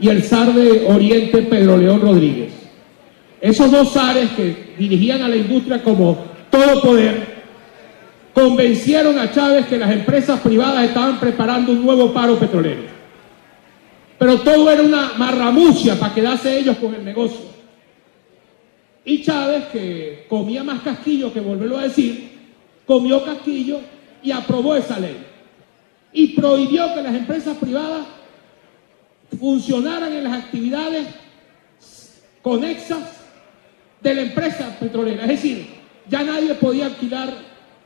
y el zar de Oriente, Pedro León Rodríguez. Esos dos zares que dirigían a la industria como todo poder, convencieron a Chávez que las empresas privadas estaban preparando un nuevo paro petrolero. Pero todo era una marramucia para quedarse ellos con el negocio. Y Chávez, que comía más casquillo que volverlo a decir, comió casquillo y aprobó esa ley. Y prohibió que las empresas privadas funcionaran en las actividades conexas de la empresa petrolera. Es decir, ya nadie podía alquilar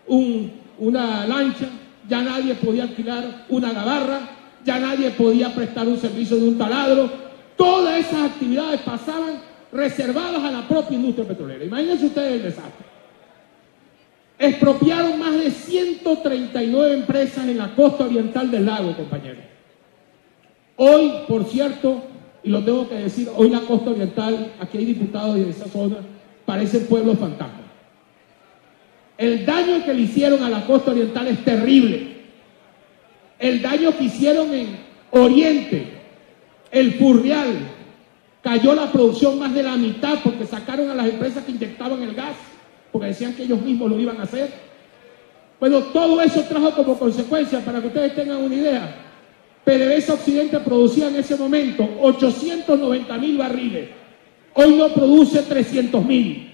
una lancha, ya nadie podía alquilar una gabarra, ya nadie podía prestar un servicio de un taladro. Todas esas actividades pasaban reservadas a la propia industria petrolera. Imagínense ustedes el desastre. Expropiaron más de 139 empresas en la costa oriental del lago, compañeros. Hoy, por cierto, y lo tengo que decir, hoy la costa oriental, aquí hay diputados de esa zona, parecen pueblos fantasmas. El daño que le hicieron a la costa oriental es terrible. El daño que hicieron en Oriente, el Furrial, cayó la producción más de la mitad porque sacaron a las empresas que inyectaban el gas, porque decían que ellos mismos lo iban a hacer. Bueno, todo eso trajo como consecuencia, para que ustedes tengan una idea, PDVSA Occidente producía en ese momento 890.000 barriles. Hoy no produce 300.000.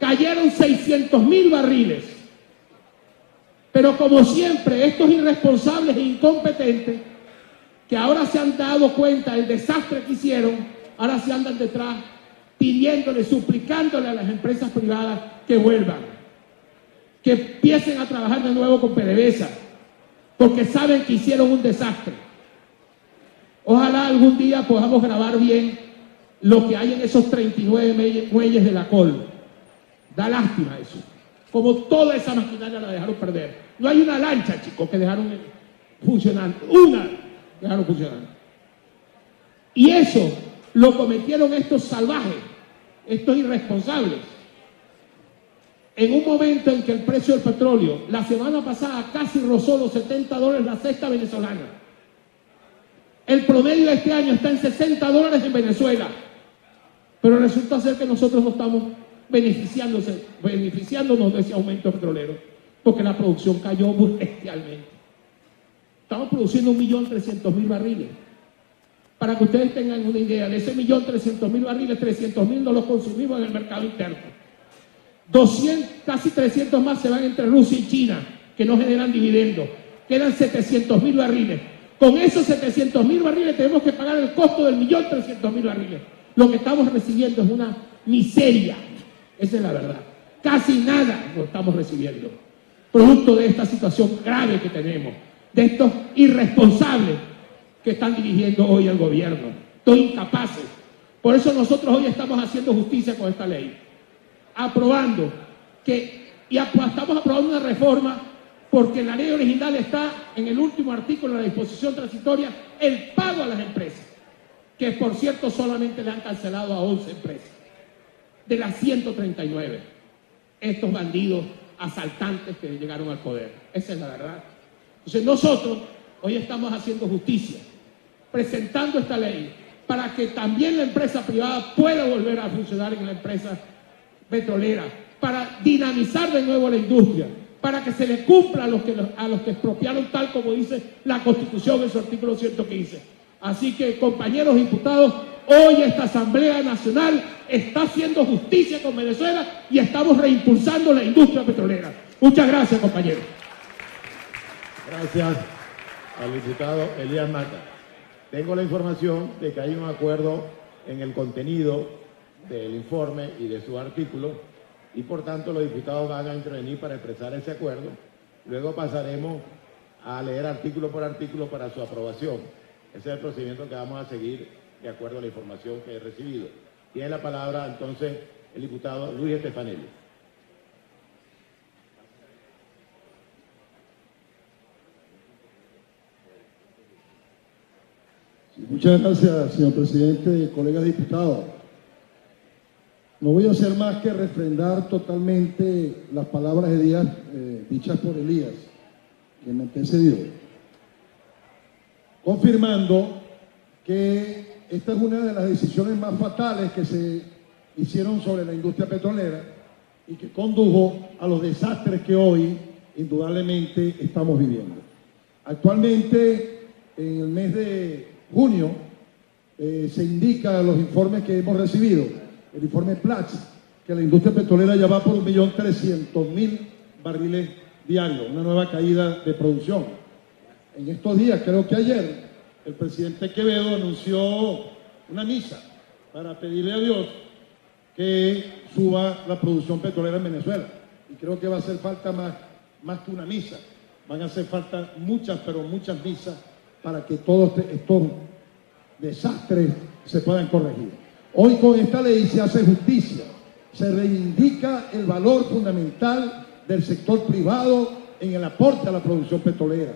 Cayeron 600.000 barriles. Pero como siempre, estos irresponsables e incompetentes, que ahora se han dado cuenta del desastre que hicieron, ahora se andan detrás pidiéndole, suplicándole a las empresas privadas que vuelvan, que empiecen a trabajar de nuevo con PDVSA, porque saben que hicieron un desastre. Ojalá algún día podamos grabar bien lo que hay en esos 39 muelles de la Col. Da lástima eso. Como toda esa maquinaria la dejaron perder. No hay una lancha, chicos, que dejaron funcionando. Una dejaron funcionando. Y eso lo cometieron estos salvajes, estos irresponsables. En un momento en que el precio del petróleo, la semana pasada casi rozó los $70 la cesta venezolana. El promedio de este año está en $60 en Venezuela. Pero resulta ser que nosotros no estamos beneficiándonos de ese aumento petrolero, porque la producción cayó bestialmente. Estamos produciendo 1.300.000 barriles. Para que ustedes tengan una idea, de ese 1.300.000 barriles, 300.000 no los consumimos en el mercado interno. Casi 300 más se van entre Rusia y China, que no generan dividendos. Quedan 700.000 barriles. Con esos 700.000 barriles tenemos que pagar el costo del 1.300.000 barriles. Lo que estamos recibiendo es una miseria. Esa es la verdad. Casi nada lo estamos recibiendo. Producto de esta situación grave que tenemos, de estos irresponsables que están dirigiendo hoy el gobierno, estos incapaces. Por eso nosotros hoy estamos haciendo justicia con esta ley, aprobando estamos aprobando una reforma, porque en la ley original está en el último artículo de la disposición transitoria el pago a las empresas, que por cierto solamente le han cancelado a 11 empresas de las 139, estos bandidos asaltantes que llegaron al poder. Esa es la verdad. Entonces nosotros hoy estamos haciendo justicia, presentando esta ley para que también la empresa privada pueda volver a funcionar en la empresa petrolera, para dinamizar de nuevo la industria, para que se le cumpla a los que expropiaron, tal como dice la Constitución en su artículo 115. Así que, compañeros diputados, hoy esta Asamblea Nacional está haciendo justicia con Venezuela y estamos reimpulsando la industria petrolera. Muchas gracias, compañeros. Gracias al diputado Elías Mata. Tengo la información de que hay un acuerdo en el contenido del informe y de su artículo, y por tanto los diputados van a intervenir para expresar ese acuerdo. Luego pasaremos a leer artículo por artículo para su aprobación. Ese es el procedimiento que vamos a seguir de acuerdo a la información que he recibido. Tiene la palabra entonces el diputado Luis Estefanelli. Muchas gracias, señor presidente, colegas diputados. No voy a hacer más que refrendar totalmente las palabras dichas por Elías, que me antecedió, confirmando que esta es una de las decisiones más fatales que se hicieron sobre la industria petrolera y que condujo a los desastres que hoy indudablemente estamos viviendo. Actualmente, en el mes de junio, se indica en los informes que hemos recibido, el informe Platts, que la industria petrolera ya va por 1.300.000 barriles diarios, una nueva caída de producción. En estos días, creo que ayer, el presidente Quevedo anunció una misa para pedirle a Dios que suba la producción petrolera en Venezuela. Y creo que va a hacer falta más que una misa. Van a hacer falta muchas, pero muchas misas para que todos estos desastres se puedan corregir. Hoy con esta ley se hace justicia, se reivindica el valor fundamental del sector privado en el aporte a la producción petrolera,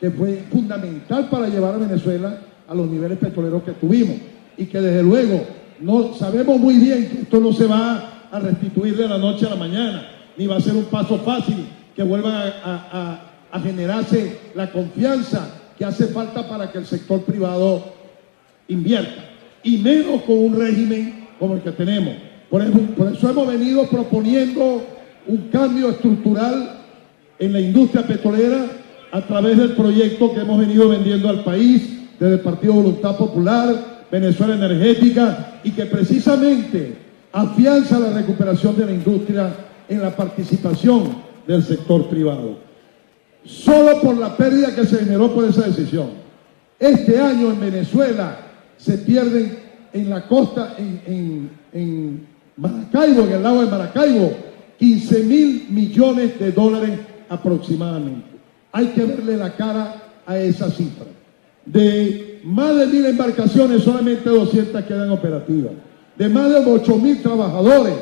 que fue fundamental para llevar a Venezuela a los niveles petroleros que tuvimos y que desde luego no sabemos muy bien que esto no se va a restituir de la noche a la mañana, ni va a ser un paso fácil que vuelva a generarse la confianza que hace falta para que el sector privado invierta, y menos con un régimen como el que tenemos. Por eso hemos venido proponiendo un cambio estructural en la industria petrolera a través del proyecto que hemos venido vendiendo al país desde el Partido Voluntad Popular, Venezuela Energética, y que precisamente afianza la recuperación de la industria en la participación del sector privado. Solo por la pérdida que se generó por esa decisión. Este año en Venezuela se pierden en la costa, en Maracaibo, en el lago de Maracaibo, 15.000 millones de dólares aproximadamente. Hay que verle la cara a esa cifra. De más de 1.000 embarcaciones, solamente 200 quedan operativas. De más de 8.000 trabajadores,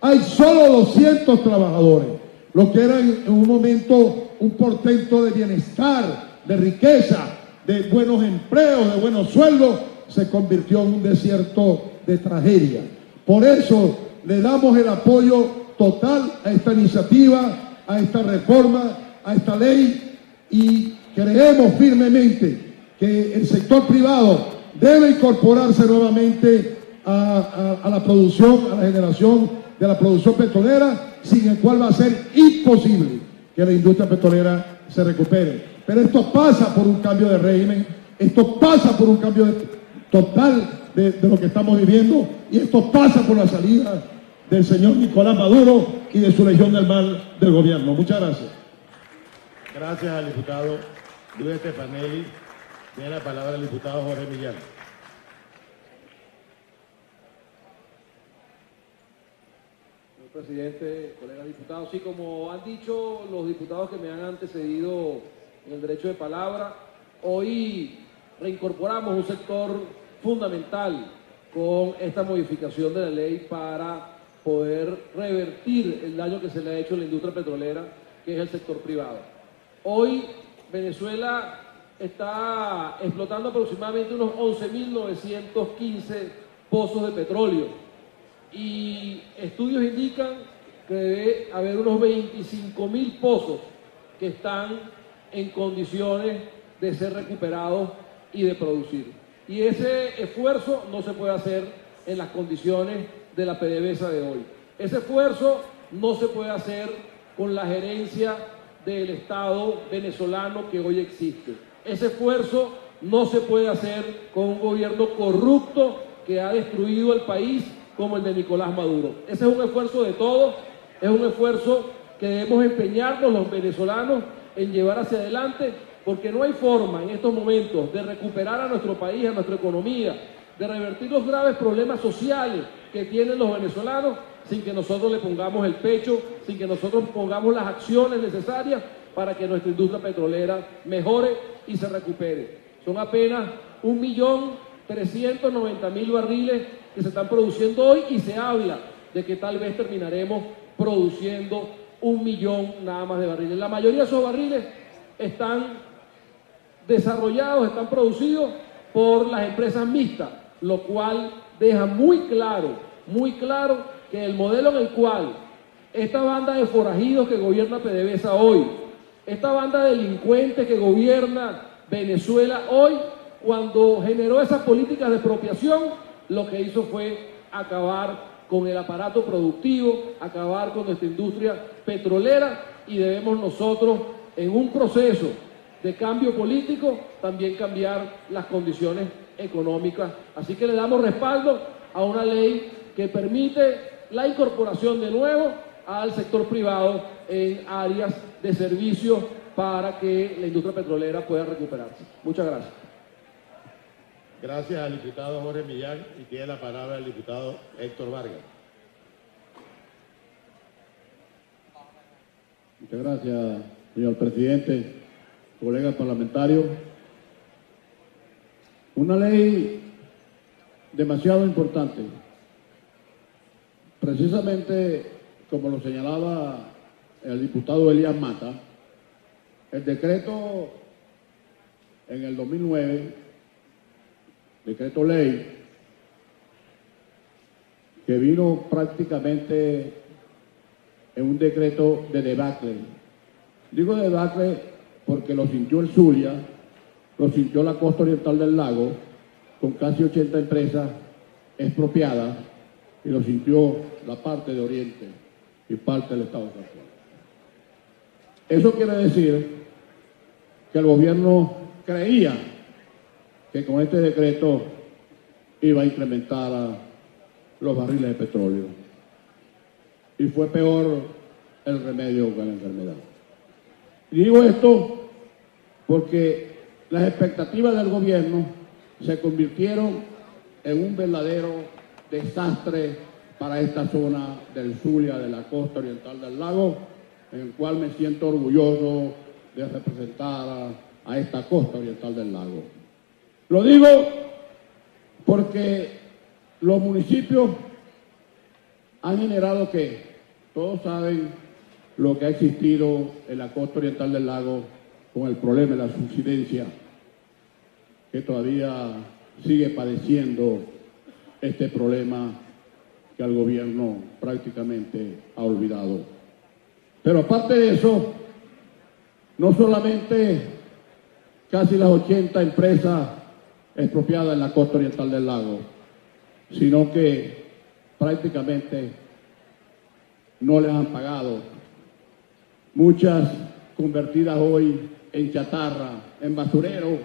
hay solo 200 trabajadores. Lo que era en un momento un portento de bienestar, de riqueza, de buenos empleos, de buenos sueldos, se convirtió en un desierto de tragedia. Por eso le damos el apoyo total a esta iniciativa, a esta reforma, a esta ley, y creemos firmemente que el sector privado debe incorporarse nuevamente a la producción, a la generación de la producción petrolera, sin el cual va a ser imposible que la industria petrolera se recupere. Pero esto pasa por un cambio de régimen, esto pasa por un cambio total de lo que estamos viviendo, y esto pasa por la salida del señor Nicolás Maduro y de su legión del mal del gobierno. Muchas gracias. Gracias al diputado Luis Stefanelli. Tiene la palabra el diputado Jorge Millán. Señor presidente, colegas diputados, sí, como han dicho los diputados que me han antecedido en el derecho de palabra, hoy reincorporamos un sector fundamental con esta modificación de la ley para poder revertir el daño que se le ha hecho a la industria petrolera, que es el sector privado. Hoy Venezuela está explotando aproximadamente unos 11.915 pozos de petróleo, y estudios indican que debe haber unos 25.000 pozos que están en condiciones de ser recuperados y de producir. Y ese esfuerzo no se puede hacer en las condiciones de la PDVSA de hoy. Ese esfuerzo no se puede hacer con la gerencia del Estado venezolano que hoy existe. Ese esfuerzo no se puede hacer con un gobierno corrupto que ha destruido el país como el de Nicolás Maduro. Ese es un esfuerzo de todos, es un esfuerzo que debemos empeñarnos los venezolanos en llevar hacia adelante, porque no hay forma en estos momentos de recuperar a nuestro país, a nuestra economía, de revertir los graves problemas sociales que tienen los venezolanos sin que nosotros le pongamos el pecho, sin que nosotros pongamos las acciones necesarias para que nuestra industria petrolera mejore y se recupere. Son apenas 1.390.000 barriles que se están produciendo hoy, y se habla de que tal vez terminaremos produciendo 1 millón nada más de barriles. La mayoría de esos barriles están desarrollados, están producidos por las empresas mixtas, lo cual deja muy claro que el modelo en el cual esta banda de forajidos que gobierna PDVSA hoy, esta banda de delincuentes que gobierna Venezuela hoy, cuando generó esas políticas de expropiación, lo que hizo fue acabar con el aparato productivo, acabar con nuestra industria petrolera, y debemos nosotros, en un proceso de cambio político, también cambiar las condiciones económicas. Así que le damos respaldo a una ley que permite la incorporación de nuevo al sector privado en áreas de servicio para que la industria petrolera pueda recuperarse. Muchas gracias. Gracias al diputado Jorge Millán, y tiene la palabra el diputado Héctor Vargas. Muchas gracias, señor presidente, colegas parlamentarios. Una ley demasiado importante. Precisamente, como lo señalaba el diputado Elías Mata, el decreto en el 2009, decreto ley, que vino prácticamente en un decreto de debacle. Digo debacle porque lo sintió el Zulia, lo sintió la costa oriental del lago, con casi 80 empresas expropiadas, y lo sintió la parte de Oriente y parte del Estado Central. Eso quiere decir que el gobierno creía que con este decreto iba a incrementar los barriles de petróleo. Y fue peor el remedio que la enfermedad. Y digo esto porque las expectativas del gobierno se convirtieron en un verdadero desastre para esta zona del Zulia, de la costa oriental del lago, en el cual me siento orgulloso de representar a esta costa oriental del lago. Lo digo porque los municipios han generado que todos saben lo que ha existido en la costa oriental del lago con el problema de la subsidencia, que todavía sigue padeciendo este problema que el gobierno prácticamente ha olvidado. Pero aparte de eso, no solamente casi las 80 empresas expropiadas en la costa oriental del lago, sino que prácticamente no les han pagado. Muchas convertidas hoy en chatarra, en basurero,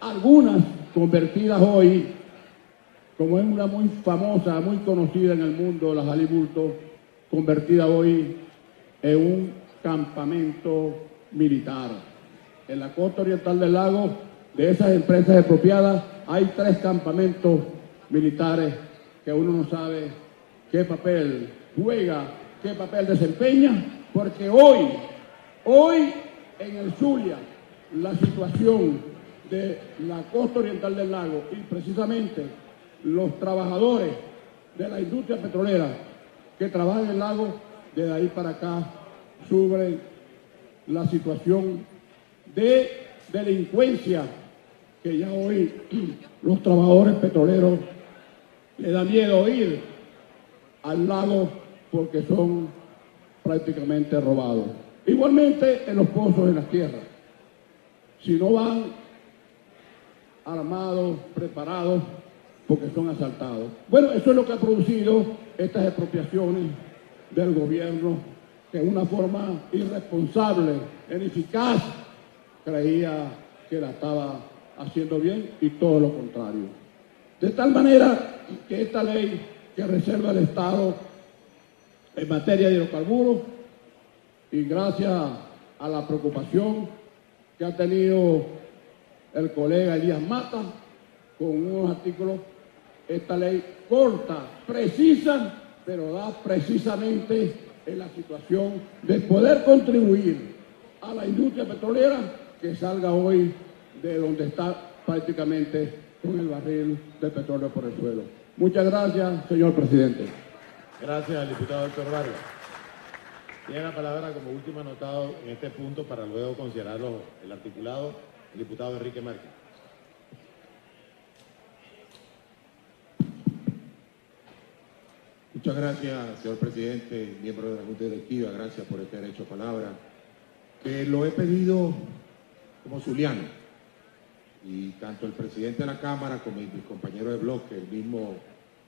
algunas convertidas hoy, como es una muy famosa, muy conocida en el mundo, la Jalibulto, convertida hoy en un campamento militar. En la costa oriental del lago, de esas empresas expropiadas, hay 3 campamentos militares que uno no sabe qué papel juega, qué papel desempeña, porque hoy en el Zulia, la situación de la costa oriental del lago y precisamente los trabajadores de la industria petrolera que trabajan en el lago, desde ahí para acá sufren la situación de delincuencia que ya hoy los trabajadores petroleros les da miedo ir al lago porque son prácticamente robados. Igualmente en los pozos de las tierras. Si no van armados, preparados, porque son asaltados. Bueno, eso es lo que ha producido estas expropiaciones del gobierno, que de una forma irresponsable, ineficaz, creía que la estaba haciendo bien y todo lo contrario. De tal manera que esta ley que reserva el Estado en materia de hidrocarburos, y gracias a la preocupación que ha tenido el colega Elías Mata con unos artículos, esta ley corta, precisa, pero da precisamente en la situación de poder contribuir a la industria petrolera que salga hoy de donde está prácticamente con el barril de petróleo por el suelo. Muchas gracias, señor presidente. Gracias al diputado Héctor Vargas. Tiene la palabra como último anotado en este punto para luego considerarlo el articulado, el diputado Enrique Márquez. Muchas gracias, señor presidente, miembro de la Junta Directiva, gracias por este derecho a palabra, que lo he pedido como zuliano. y tanto el presidente de la Cámara como mi compañero de bloque, el mismo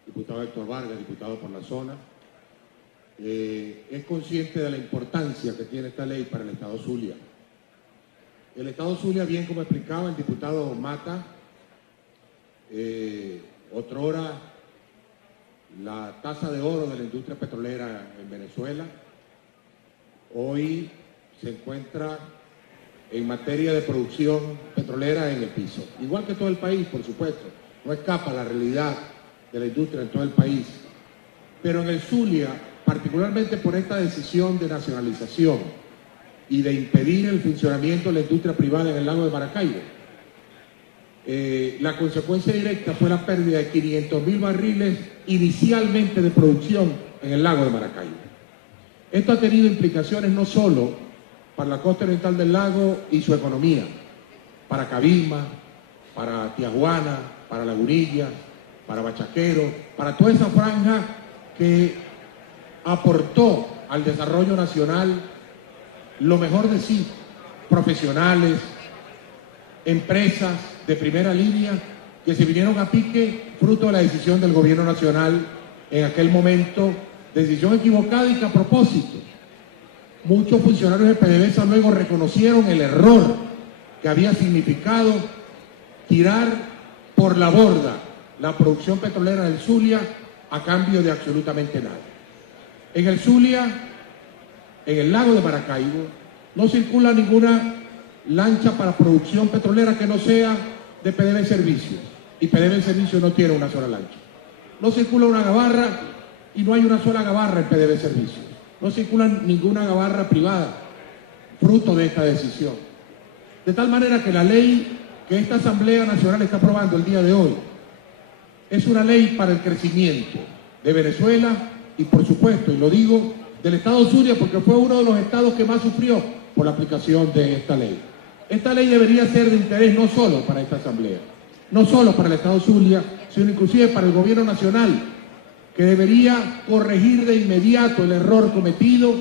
diputado Héctor Vargas, diputado por la zona, es consciente de la importancia que tiene esta ley para el Estado Zulia. El Estado Zulia, bien como explicaba el diputado Mata, otrora la taza de oro de la industria petrolera en Venezuela, hoy se encuentra en materia de producción petrolera en el piso. Igual que todo el país, por supuesto, no escapa la realidad de la industria en todo el país. Pero en el Zulia, particularmente por esta decisión de nacionalización y de impedir el funcionamiento de la industria privada en el lago de Maracaibo, la consecuencia directa fue la pérdida de 500.000 barriles inicialmente de producción en el lago de Maracaibo. Esto ha tenido implicaciones no solo para la costa oriental del lago y su economía, para Cabima, para Tiahuana, para Lagunilla, para Bachaquero, para toda esa franja que aportó al desarrollo nacional lo mejor de sí, profesionales, empresas de primera línea que se vinieron a pique fruto de la decisión del gobierno nacional en aquel momento, decisión equivocada y que a propósito muchos funcionarios de PDVSA luego reconocieron el error que había significado tirar por la borda la producción petrolera del Zulia a cambio de absolutamente nada. En el Zulia, en el lago de Maracaibo, no circula ninguna lancha para producción petrolera que no sea de PDVSA Servicios, y PDVSA Servicios no tiene una sola lancha. No circula una gabarra y no hay una sola gabarra en PDVSA Servicios. No circula ninguna gabarra privada, fruto de esta decisión. De tal manera que la ley que esta Asamblea Nacional está aprobando el día de hoy es una ley para el crecimiento de Venezuela y, por supuesto, y lo digo, del Estado Zulia, porque fue uno de los estados que más sufrió por la aplicación de esta ley. Esta ley debería ser de interés no solo para esta Asamblea, no solo para el Estado Zulia, sino inclusive para el Gobierno Nacional, que debería corregir de inmediato el error cometido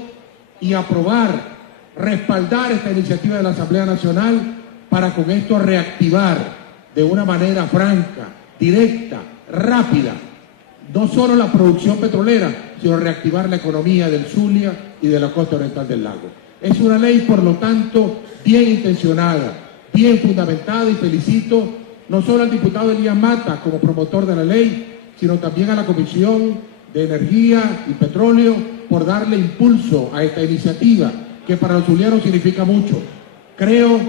y aprobar, respaldar esta iniciativa de la Asamblea Nacional para con esto reactivar de una manera franca, directa, rápida, no solo la producción petrolera, sino reactivar la economía del Zulia y de la costa oriental del lago. Es una ley, por lo tanto, bien intencionada, bien fundamentada, y felicito no solo al diputado Elías Mata como promotor de la ley, sino también a la Comisión de Energía y Petróleo por darle impulso a esta iniciativa, que para los zulianos significa mucho. Creo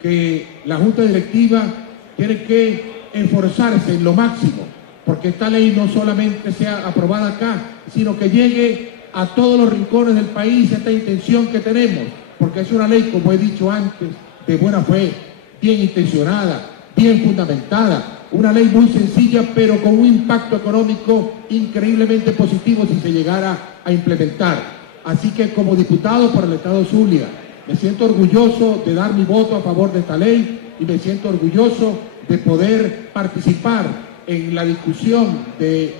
que la Junta Directiva tiene que esforzarse en lo máximo, porque esta ley no solamente sea aprobada acá, sino que llegue a todos los rincones del país esta intención que tenemos, porque es una ley, como he dicho antes, de buena fe, bien intencionada, bien fundamentada, una ley muy sencilla, pero con un impacto económico increíblemente positivo si se llegara a implementar. Así que como diputado por el Estado Zulia, me siento orgulloso de dar mi voto a favor de esta ley y me siento orgulloso de poder participar en la discusión de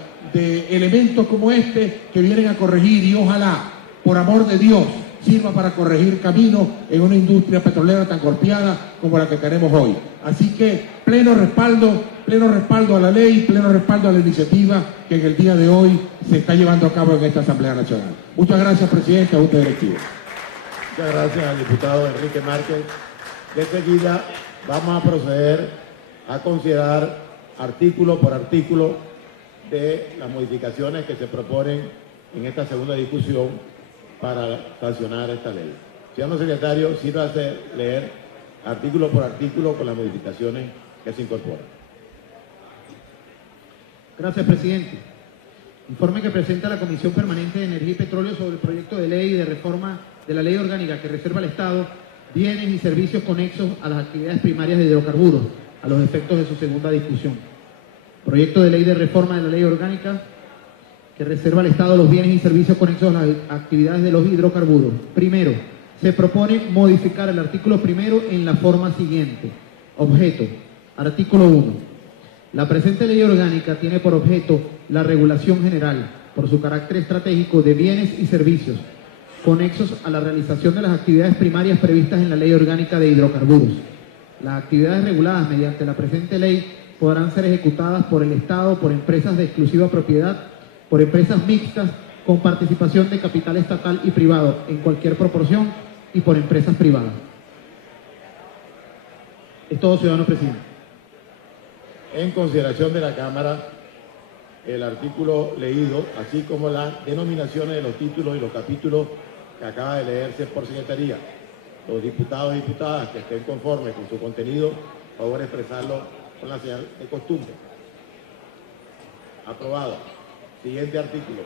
elementos como este que vienen a corregir, y ojalá, por amor de Dios, sirva para corregir camino en una industria petrolera tan golpeada como la que tenemos hoy. Así que pleno respaldo a la ley, pleno respaldo a la iniciativa que en el día de hoy se está llevando a cabo en esta Asamblea Nacional. Muchas gracias, presidente, a usted directivo. Muchas gracias al diputado Enrique Márquez. De seguida vamos a proceder a considerar artículo por artículo de las modificaciones que se proponen en esta segunda discusión para sancionar esta ley. Señor secretario, sírvase leer artículo por artículo con las modificaciones que se incorporan. Gracias, presidente. Informe que presenta la Comisión Permanente de Energía y Petróleo sobre el proyecto de ley de reforma de la ley orgánica que reserva al Estado bienes y servicios conexos a las actividades primarias de hidrocarburos, a los efectos de su segunda discusión. Proyecto de ley de reforma de la ley orgánica que reserva al Estado los bienes y servicios conexos a las actividades de los hidrocarburos. Primero, se propone modificar el artículo primero en la forma siguiente. Objeto. Artículo 1. La presente ley orgánica tiene por objeto la regulación general, por su carácter estratégico, de bienes y servicios conexos a la realización de las actividades primarias previstas en la ley orgánica de hidrocarburos. Las actividades reguladas mediante la presente ley podrán ser ejecutadas por el Estado, por empresas de exclusiva propiedad, por empresas mixtas con participación de capital estatal y privado en cualquier proporción y por empresas privadas. Es todo, ciudadano presidente. En consideración de la Cámara, el artículo leído, así como las denominaciones de los títulos y los capítulos que acaba de leerse por secretaría. Los diputados y diputadas que estén conformes con su contenido, por favor expresarlo con la señal de costumbre. Aprobado. Siguiente artículo.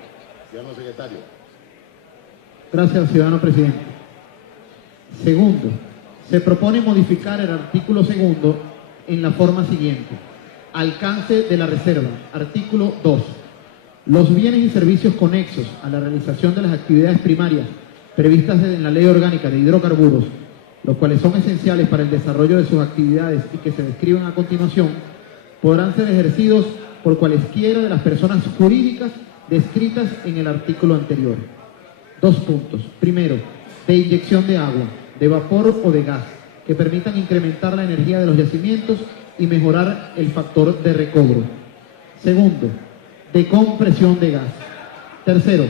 Ciudadano secretario. Gracias, ciudadano presidente. Segundo, se propone modificar el artículo segundo en la forma siguiente. Alcance de la reserva. Artículo 2. Los bienes y servicios conexos a la realización de las actividades primarias previstas en la Ley Orgánica de Hidrocarburos, los cuales son esenciales para el desarrollo de sus actividades y que se describen a continuación, podrán ser ejercidos por cualesquiera de las personas jurídicas descritas en el artículo anterior. 2 puntos. Primero, de inyección de agua, de vapor o de gas, que permitan incrementar la energía de los yacimientos y mejorar el factor de recobro. Segundo, de compresión de gas. Tercero,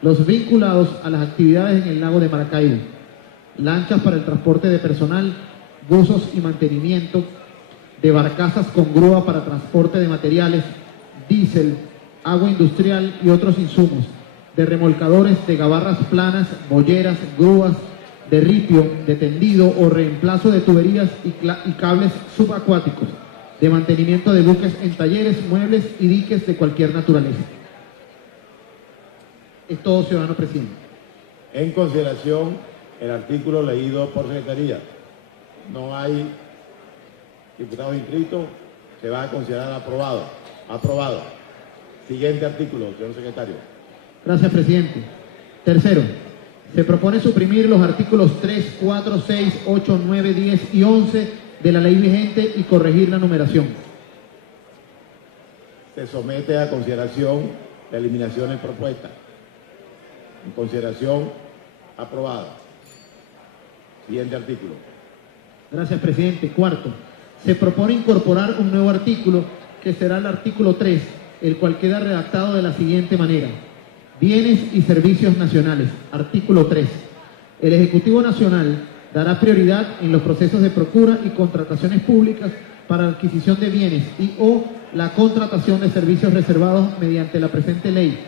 los vinculados a las actividades en el lago de Maracaibo, lanchas para el transporte de personal, buzos y mantenimiento, de barcazas con grúa para transporte de materiales, diésel, agua industrial y otros insumos, de remolcadores de gabarras planas, boyeras, grúas, de ripio, de tendido o reemplazo de tuberías y cables subacuáticos, de mantenimiento de buques en talleres, muebles y diques de cualquier naturaleza. Es todo, ciudadano presidente. En consideración, el artículo leído por secretaría. No hay diputados inscritos, se va a considerar aprobado. Aprobado. Siguiente artículo, señor secretario. Gracias, presidente. Tercero, se propone suprimir los artículos 3, 4, 6, 8, 9, 10 y 11 de la ley vigente y corregir la numeración. Se somete a consideración la eliminación en propuesta. En consideración, aprobada. Siguiente artículo. Gracias, presidente. Cuarto, se propone incorporar un nuevo artículo que será el artículo 3, el cual queda redactado de la siguiente manera. Bienes y servicios nacionales. Artículo 3. El Ejecutivo Nacional dará prioridad en los procesos de procura y contrataciones públicas para la adquisición de bienes y o la contratación de servicios reservados mediante la presente ley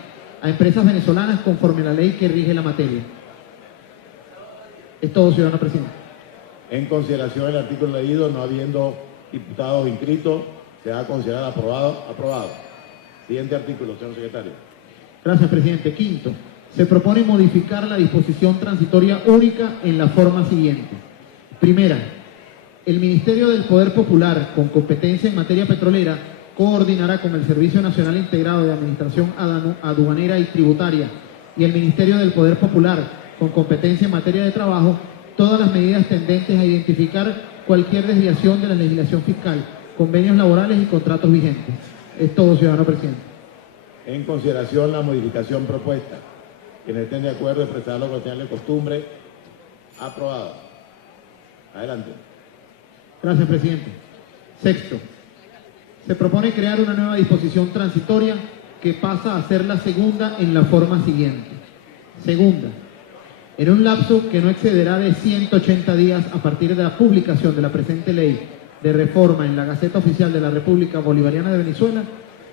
a empresas venezolanas conforme a la ley que rige la materia. Es todo, ciudadano presidente. En consideración el artículo leído, no habiendo diputados inscritos, se va a considerar aprobado. Aprobado. Siguiente artículo, señor secretario. Gracias, presidente. Quinto, se propone modificar la disposición transitoria única en la forma siguiente. Primera, el Ministerio del Poder Popular, con competencia en materia petrolera, coordinará con el Servicio Nacional Integrado de Administración Aduanera y Tributaria y el Ministerio del Poder Popular, con competencia en materia de trabajo, todas las medidas tendentes a identificar cualquier desviación de la legislación fiscal, convenios laborales y contratos vigentes. Es todo, ciudadano presidente. En consideración la modificación propuesta. Quienes estén de acuerdo, expresarlo con señal de costumbre. Aprobado. Adelante. Gracias, presidente. Sexto, se propone crear una nueva disposición transitoria que pasa a ser la segunda en la forma siguiente. Segunda, en un lapso que no excederá de 180 días a partir de la publicación de la presente ley de reforma en la Gaceta Oficial de la República Bolivariana de Venezuela,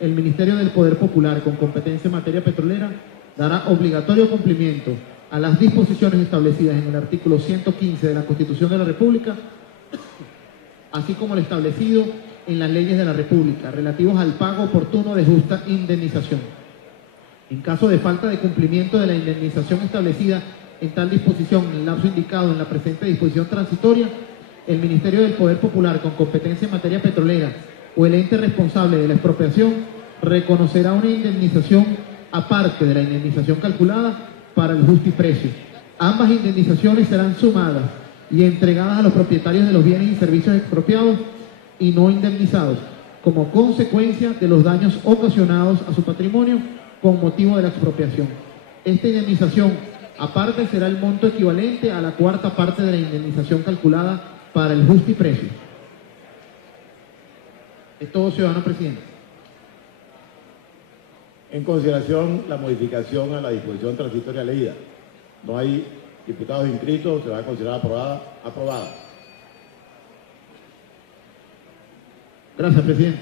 el Ministerio del Poder Popular, con competencia en materia petrolera, dará obligatorio cumplimiento a las disposiciones establecidas en el artículo 115 de la Constitución de la República, así como lo establecido en las leyes de la República relativos al pago oportuno de justa indemnización. En caso de falta de cumplimiento de la indemnización establecida en tal disposición en el lapso indicado en la presente disposición transitoria, el Ministerio del Poder Popular, con competencia en materia petrolera, o el ente responsable de la expropiación reconocerá una indemnización aparte de la indemnización calculada para el justiprecio. Ambas indemnizaciones serán sumadas y entregadas a los propietarios de los bienes y servicios expropiados y no indemnizados, como consecuencia de los daños ocasionados a su patrimonio con motivo de la expropiación. Esta indemnización aparte será el monto equivalente a la cuarta parte de la indemnización calculada para el justiprecio. Es todo, ciudadano presidente. En consideración la modificación a la disposición transitoria leída. No hay diputados inscritos, se va a considerar aprobada. Gracias, presidente.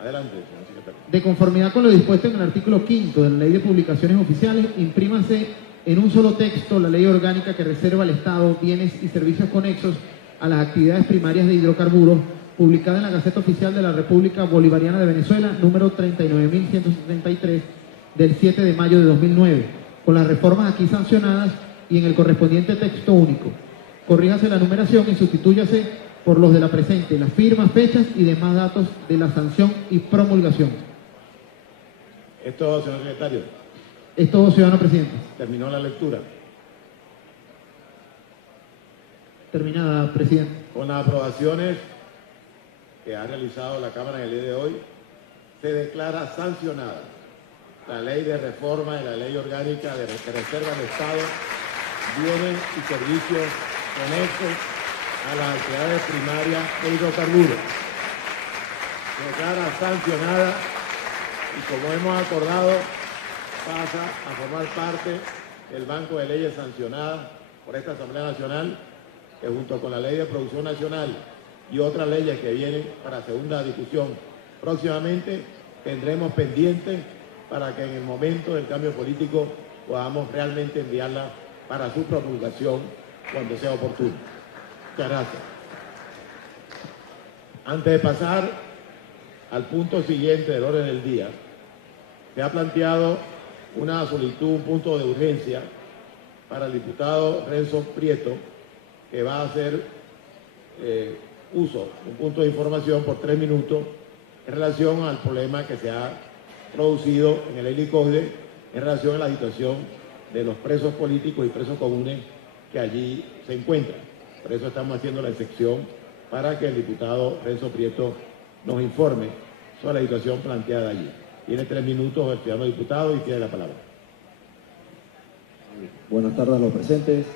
Adelante, señor secretario. De conformidad con lo dispuesto en el artículo 5 de la Ley de Publicaciones Oficiales, imprímase en un solo texto la ley orgánica que reserva al Estado bienes y servicios conexos a las actividades primarias de hidrocarburos, publicada en la Gaceta Oficial de la República Bolivariana de Venezuela, número 39.173, del 7 de mayo de 2009, con las reformas aquí sancionadas y en el correspondiente texto único. Corríjase la numeración y sustitúyase por los de la presente, las firmas, fechas y demás datos de la sanción y promulgación. Esto, señor secretario. Es todo, ciudadano presidente. Terminó la lectura. Terminada, presidente. Con las aprobaciones que ha realizado la Cámara en el día de hoy, se declara sancionada la Ley de Reforma de la Ley Orgánica que reserva al Estado bienes y servicios conexos a las actividades primarias de hidrocarburos. Se declara sancionada y, como hemos acordado, pasa a formar parte del Banco de Leyes sancionadas por esta Asamblea Nacional, que junto con la Ley de Producción Nacional y otras leyes que vienen para segunda discusión próximamente, tendremos pendientes para que en el momento del cambio político podamos realmente enviarla para su promulgación cuando sea oportuno. Muchas gracias. Antes de pasar al punto siguiente del orden del día, se ha planteado una solicitud, un punto de urgencia para el diputado Renzo Prieto, que va a hacer uso de un punto de información por 3 minutos en relación al problema que se ha producido en el helicoide en relación a la situación de los presos políticos y presos comunes que allí se encuentran. Por eso estamos haciendo la excepción para que el diputado Renzo Prieto nos informe sobre la situación planteada allí. Tiene 3 minutos el ciudadano diputado y tiene la palabra. Buenas tardes a los presentes.